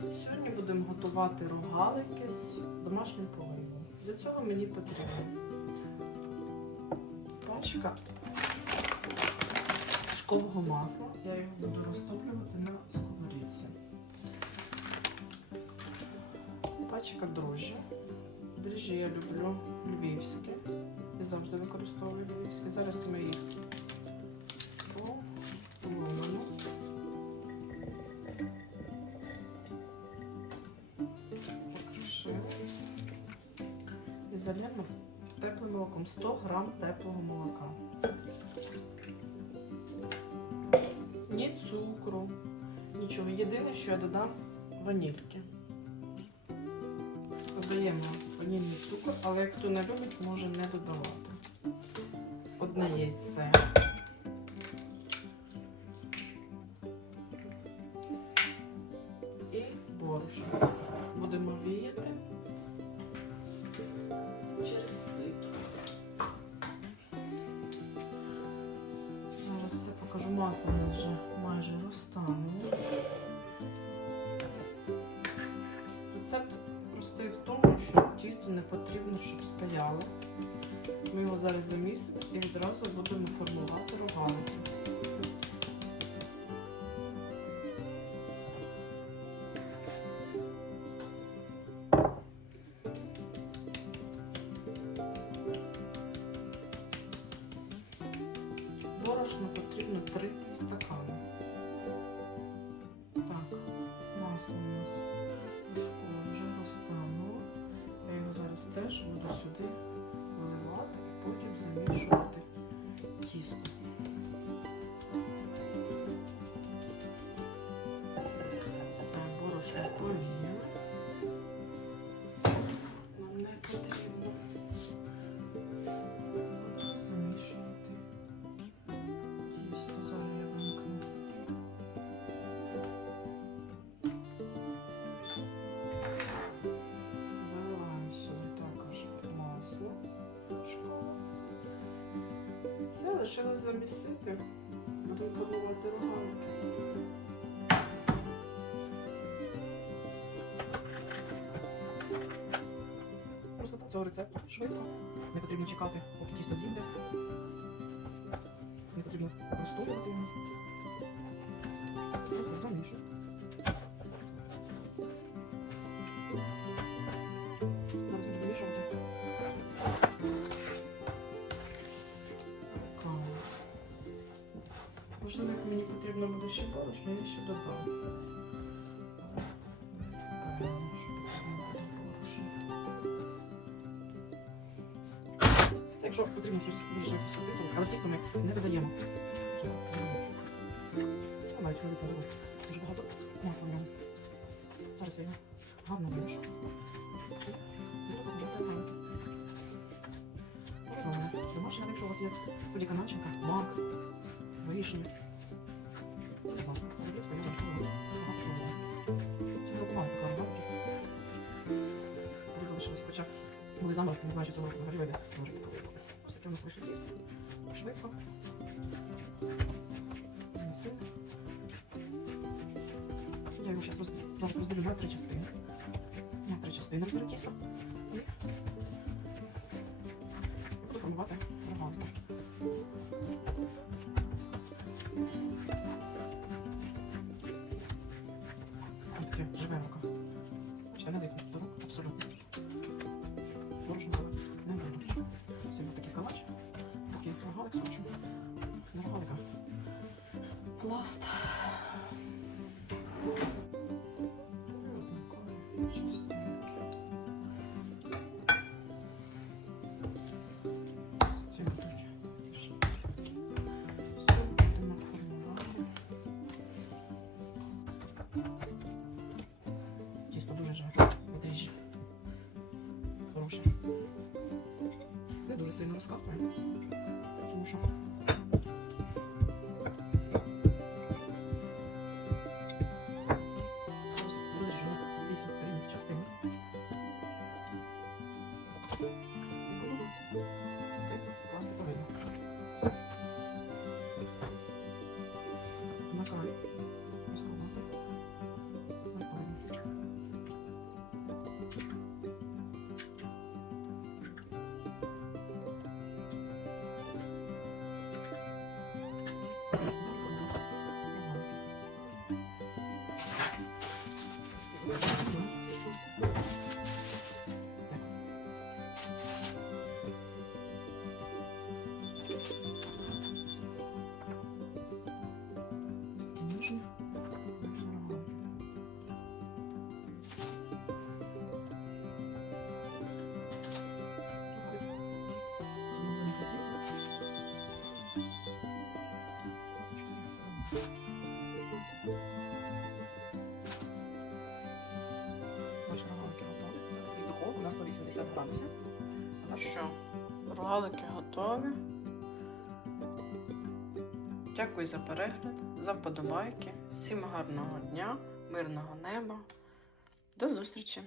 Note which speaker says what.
Speaker 1: Сьогодні будемо готувати рогалики з домашнім поливом. Для цього мені потрібно пачка шкового масла. Я його буду розтоплювати на сковорідці. Пачка дрожжі. Дріжджі я люблю львівські. І завжди використовую львівські. Зараз ми їх І залємо теплим молоком. 100 грам теплого молока. Ні цукру, нічого. Єдине, що я додам ванільки. Додаємо ванільний цукор, але як хто не любить, може не додавати. Одне яйце. І борошно. Зараз. Масло у нас вже майже розтануло. Рецепт простий в тому, що тісто не потрібно, щоб стояло. Ми його зараз замісимо і відразу будемо формувати рогалики. Борошна 3 стакани. Так, масло у нас вершкове вже розтануло. Я його зараз теж буду сюди виливати і потім замішувати лишилось замісити. Будемо формувати рогалики. Просто цього рецепту швидко. Не потрібно чекати, поки тісто зійде. Не потрібно розтоплювати його. Просто замішую. Ще борошно, я ще борошна. Це якщо потрібно щось дуже швидко але тісто ми не додаємо. Цього. Навіть не викладаю. Дуже багато масла в. Зараз я його гарно вимішу. Домашня, якщо у вас є будь-яка начинка, мак, вишні. Будь ласка, робіть, я вам Цього року мало така роботки. Коли залишилось, хоча були заморозки, не знаю, чи цього року взагалі вийде. Ось таке у нас вийшло тісто. Швидко. Замісили. Я його зараз, роз... зараз розділю на три частини. На три частини розділю тісто. І буду формувати Ось живе рука. Бачите, не до рук абсолютно. Борошно не видно. Це ось такий калач. Такий рогалик смачу. На рогалика. Пласт. Не дуже сильно розкапуємо, тому Рогалики готові. З духовки у нас 180 градусів. Ну що, рогалики готові. Дякую за перегляд, за вподобайки. Всім гарного дня, мирного неба. До зустрічі!